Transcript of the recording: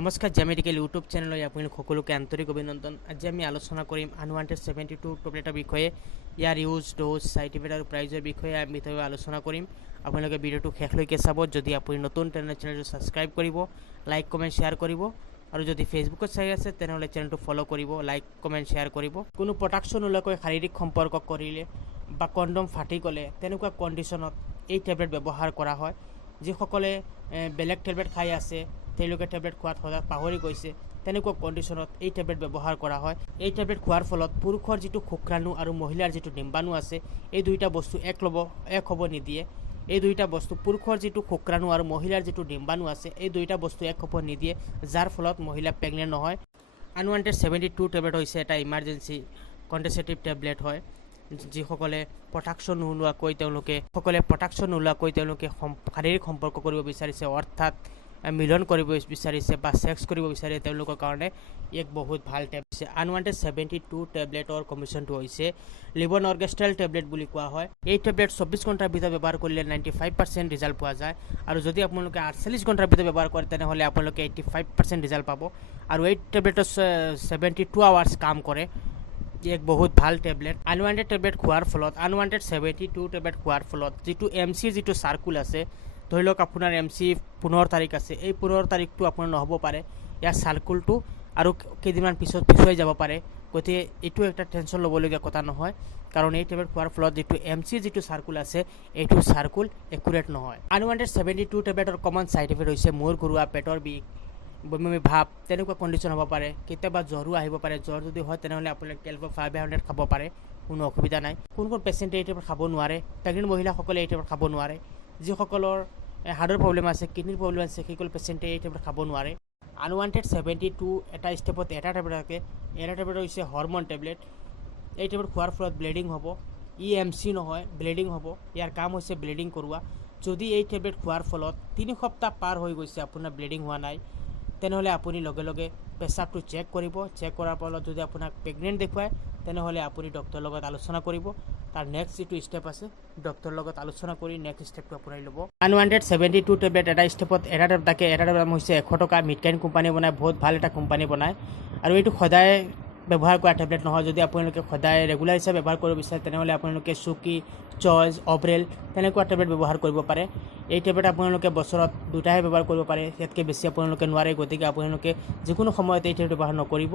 নমস্কাৰ J medical YouTube চেনেললৈ আপোনালোক সকলোকে আন্তৰিক অভিনন্দন। আজি আমি আলোচনা কৰিম আনৱান্টেড 72 টেবলেটৰ বিষয়ে, ইয়াৰ ইউজ, ড'জ, সাইড ইফেক্ট আৰু প্ৰাইজৰ বিষয়ে আমি আলোচনা কৰিম। আপোনালোকে ভিডিঅ'টো শেষলৈকে চাব। যদি আপুনি নতুন চেনেলটো ছাবস্ক্ৰাইব কৰিব, লাইক কমেণ্ট শ্বেয়াৰ কৰিব, আৰু যদি ফেচবুকত চাই আছে তেনেহ'লে চেনেলটো ফ'ল' কৰিব, লাইক কমেণ্ট শ্বেয়াৰ কৰিব। কোনো প্ৰটেকশ্যন নোলোৱাকৈ শাৰীৰিক সম্পৰ্ক কৰিলে বা কণ্ডম ফাটি গ'লে তেনেকুৱা কণ্ডিশ্যনত এই টেবলেট ব্যৱহাৰ কৰা হয়। যিসকলে বেলেগ টেবলেট খাই আছে, তেওঁলোকে টেবলেট খোৱাত সদায় পাহৰি গৈছে, তেনেকুৱা কণ্ডিশ্যনত এই টেবলেট ব্যৱহাৰ কৰা হয়। এই টেবলেট খোৱাৰ ফলত পুৰুষৰ যিটো শুক্ৰাণু আৰু মহিলাৰ যিটো ডিম্বাণু আছে, এই দুইটা বস্তু এক হ'ব নিদিয়ে। এই দুইটা বস্তু পুৰুষৰ যিটো শুক্ৰাণু আৰু মহিলাৰ যিটো ডিম্বাণু আছে, এই দুইটা বস্তু এক হ'ব নিদিয়ে, যাৰ ফলত মহিলা প্ৰেগনেণ্ট নহয়। আনৱান্টেড 72 টেবলেট হৈছে এটা ইমাৰ্জেঞ্চি কণ্ট্ৰাচেপ্টিভ টেবলেট হয়। যিসকলে প্ৰটেকশ্যন নোলোৱাকৈ তেওঁলোকে শাৰীৰিক সম্পৰ্ক কৰিব বিচাৰিছে, অৰ্থাৎ মিলন কৰিব বিচাৰিছে বা ছেক্স কৰিব বিচাৰে, তেওঁলোকৰ কাৰণে এক বহুত ভাল টেবলেট। আনৱান্টেড 72 টেবলেটৰ কমিশ্যনটো হৈছে লিভ'নৰ্গেষ্ট্ৰেল টেবলেট বুলি কোৱা হয়। এই টেবলেট 24 ঘণ্টাৰ ভিতৰত ব্যৱহাৰ কৰিলে 95% ৰিজাল্ট পোৱা যায়, আৰু যদি আপোনালোকে 48 ঘণ্টাৰ ভিতৰত ব্যৱহাৰ কৰে তেনেহ'লে আপোনালোকে 85% ৰিজাল্ট পাব। আৰু এই টেবলেটৰ 72 আৱাৰ্ছ কাম কৰে। এক বহুত ভাল টেবলেট। আনৱান্টেড টেবলেট খোৱাৰ ফলত, আনৱান্টেড 72 টেবলেট খোৱাৰ ফলত যিটো MC যিটো চাৰ্কুল আছে, ধৰি লওক আপোনাৰ MC 15 তাৰিখ আছে, এই 15 তাৰিখটো আপোনাৰ নহ'ব পাৰে, ইয়াৰ চাৰ্কুলটো আৰু কেইদিনমান পিছুৱাই যাব পাৰে। গতিকে এইটো এটা টেনশ্যন ল'বলগীয়া কথা নহয়, কাৰণ এই টেবলেট খোৱাৰ ফলত যিটো MC যিটো চাৰ্কুল আছে, এইটো চাৰ্কুল একুৰেট নহয়। আনৱান্টেড 72 টেবলেটৰ কমন ছাইড ইফেক্ট হৈছে মূৰ ঘূৰোৱা, পেটৰ বিষ, বমি ভাৱ, তেনেকুৱা কণ্ডিশ্যন হ'ব পাৰে। কেতিয়াবা জ্বৰো আহিব পাৰে। জ্বৰ যদি হয় তেনেহ'লে আপোনালোকে কেলভ 500 খাব পাৰে, কোনো অসুবিধা নাই। কোন পেচেণ্টে এই টেবলেট খাব নোৱাৰে? প্ৰেগনেণ্ট মহিলাসকলে এই টেবলেট খাব নোৱাৰে। যিসকলৰ হাৰ্টৰ প্ৰব্লেম আছে, কিডনিৰ প্ৰব্লেম আছে, সেইসকল পেচেণ্টে এই টেবলেট খাব নোৱাৰে। আনৱান্টেড 72 এটা ষ্টেপত এটা টেবলেট থাকে। এটা টেবলেট হৈছে হৰমন টেবলেট। এই টেবলেট খোৱাৰ ফলত ব্লিডিং হ'ব। MC নহয়, ব্লিডিং হ'ব। ইয়াৰ কাম হৈছে ব্লিডিং কৰোৱা। যদি এই টেবলেট খোৱাৰ ফলত 3 সপ্তাহ পাৰ হৈ গৈছে, আপোনাৰ ব্লিডিং হোৱা নাই, তেনেহ'লে আপুনি লগে লগে পেচাবটো চেক কৰিব। চেক কৰাৰ ফলত যদি আপোনাক প্ৰেগনেণ্ট দেখুৱায়, তেনেহ'লে আপুনি ডক্টৰৰ লগত আলোচনা কৰিব। তাৰ নেক্সট যিটো ষ্টেপ আছে, ডক্টৰৰ লগত আলোচনা কৰি নেক্সট ষ্টেপটো আপুনি ল'ব। আনৱান্টেড 72 টেবলেট এটা ষ্টেপত এটা টেবলেট থাকে। এটা দাম হৈছে 100 টকা। মিডকাইন কোম্পানী বনায়, বহুত ভাল এটা কোম্পানী বনায়, আৰু এইটো সদায় ব্যৱহাৰ কৰা টেবলেট নহয়। যদি আপোনালোকে সদায় ৰেগুলাৰ হিচাপে ব্যৱহাৰ কৰিব বিচাৰে তেনেহ'লে আপোনালোকে চুকি, চইচ, অভ্ৰেল তেনেকুৱা টেবলেট ব্যৱহাৰ কৰিব পাৰে। এই টেবলেট আপোনালোকে বছৰত 2টাহে ব্যৱহাৰ কৰিব পাৰে, ইয়াতকৈ বেছি আপোনালোকে নোৱাৰে। গতিকে আপোনালোকে যিকোনো সময়ত এই টেবলেট ব্যৱহাৰ নকৰিব।